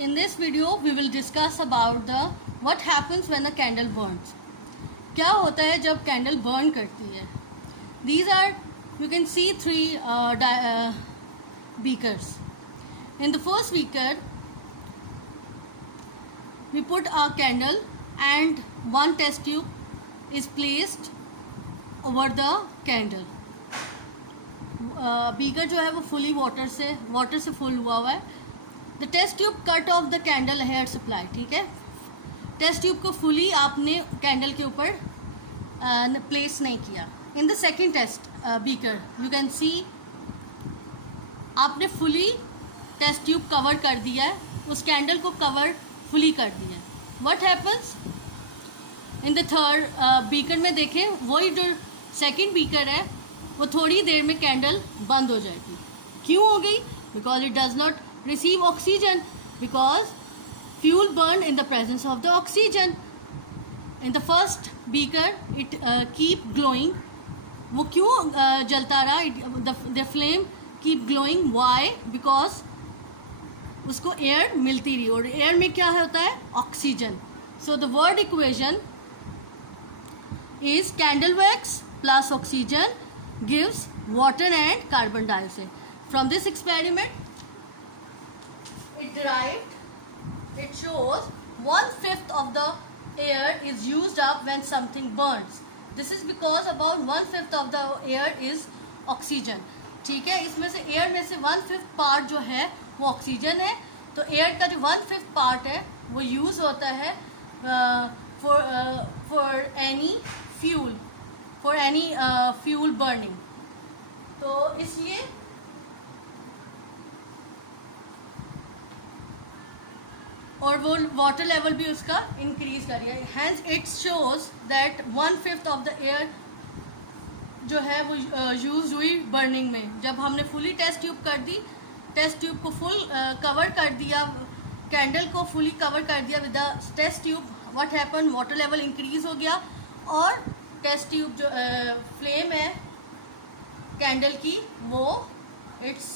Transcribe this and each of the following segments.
In this video, we will discuss about the what happens when a candle burns. क्या होता है जब candle burn करती है. These are, you can see three beakers. In the first beaker, we put a candle and one test tube is placed over the candle. Beaker जो है वो fully water से फुल हुआ है. The test tube cut off the candle air supply. ठीक है, test tube को fully आपने कैंडल के ऊपर प्लेस नहीं किया. In the second test beaker you can see आपने फुली टेस्ट ट्यूब कवर कर दिया है, उस कैंडल को कवर फुली कर दिया है. What happens in the third beaker में देखें, वही जो सेकेंड बीकर है वो थोड़ी देर में कैंडल बंद हो जाएगी. क्यों हो गई? Because it does not receive oxygen, because fuel burn in the presence of the oxygen. In the first beaker it keep glowing. वो क्यों जलता रहा? The flame keep glowing. Why? Because उसको एयर मिलती रही, और एयर में क्या होता है? Oxygen. So the word equation is candle wax plus oxygen gives water and carbon dioxide. From this experiment, it shows 1/5 of the air is used up when something burns. This is because about 1/5 of the air is oxygen. ठीक है, इसमें से air में से 1/5 part जो है वो oxygen है. तो एयर का जो 1/5 पार्ट है वो यूज़ होता है फॉर एनी फ्यूल बर्निंग. तो इसलिए और वो वाटर लेवल भी उसका इंक्रीज कर रही है. Hence it shows that 1/5 of the air जो है वो यूज हुई बर्निंग में. जब हमने फुली टेस्ट ट्यूब कर दी, टेस्ट ट्यूब को फुल कवर कर दिया, कैंडल को फुली कवर कर दिया with the test tube, what happen? Water level increase हो गया और टेस्ट ट्यूब जो फ्लेम है कैंडल की वो it's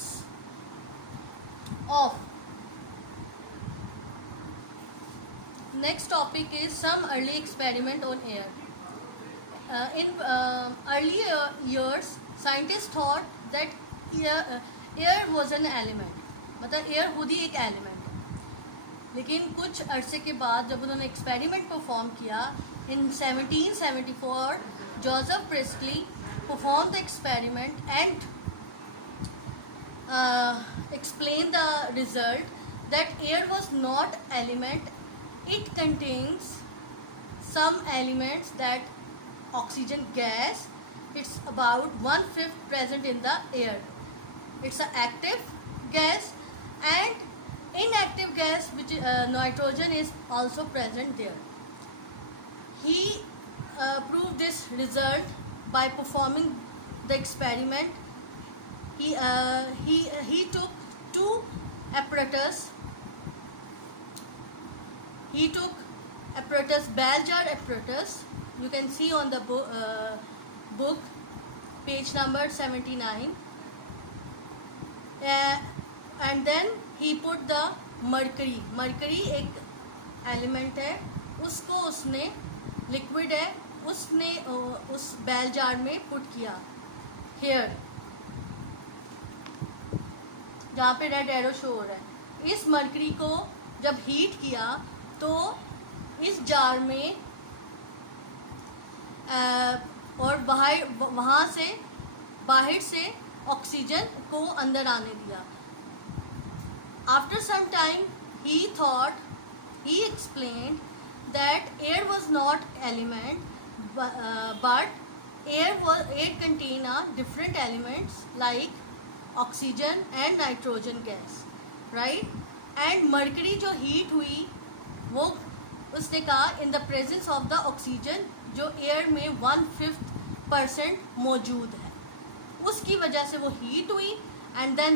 off. Next topic is some early experiment on air. In early years scientist thought that air was an element, मतलब air खुद ही एक एलिमेंट है. लेकिन कुछ अरसे के बाद जब उन्होंने एक्सपेरिमेंट परफॉर्म किया, in 1774 Joseph Priestley performed the experiment and explained the result that air was not element. It contains some elements, that oxygen gas, it's about 1/5 present in the air. It's an active gas, and inactive gas which nitrogen is also present there. He proved this result by performing the experiment. He took two apparatus. He took apparatus, bell jar apparatus. You can see on the book page number 79. And then he put the mercury. Mercury एक element है, उसको उसने liquid है, उसने उस bell jar में put किया. Hair जहाँ पे रेड एरो शो हो रहा है, इस मरकरी को जब हीट किया तो इस जार में और बाहर से ऑक्सीजन को अंदर आने दिया. After some time he explained that air was not element, but air contain different elements like oxygen and nitrogen gas, right? And mercury जो heat हुई वो उसने कहा in the presence of the oxygen जो air में 1/5% मौजूद है, उसकी वजह से वो heat हुई, and then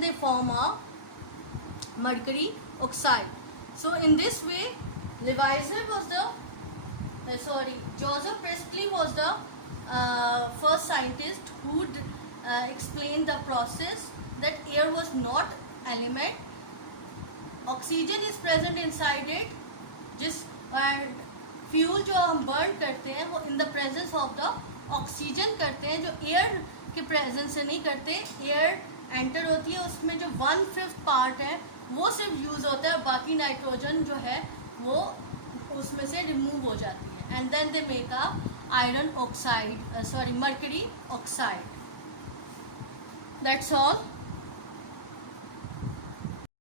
they form a mercury oxide. So in this way, Joseph Priestley was the first scientist who explained the process that air was not element, oxygen is present inside it, जिस fuel जो हम burn करते हैं वो इन the presence of the oxygen करते हैं, जो air के प्रेजेंस से नहीं करते। एयर एंटर होती है, उसमें जो 1/5 पार्ट है वो सिर्फ यूज़ होता है, बाकी नाइट्रोजन जो है वो उसमें से रिमूव हो जाती है। And then they make a iron oxide, mercury oxide. That's all.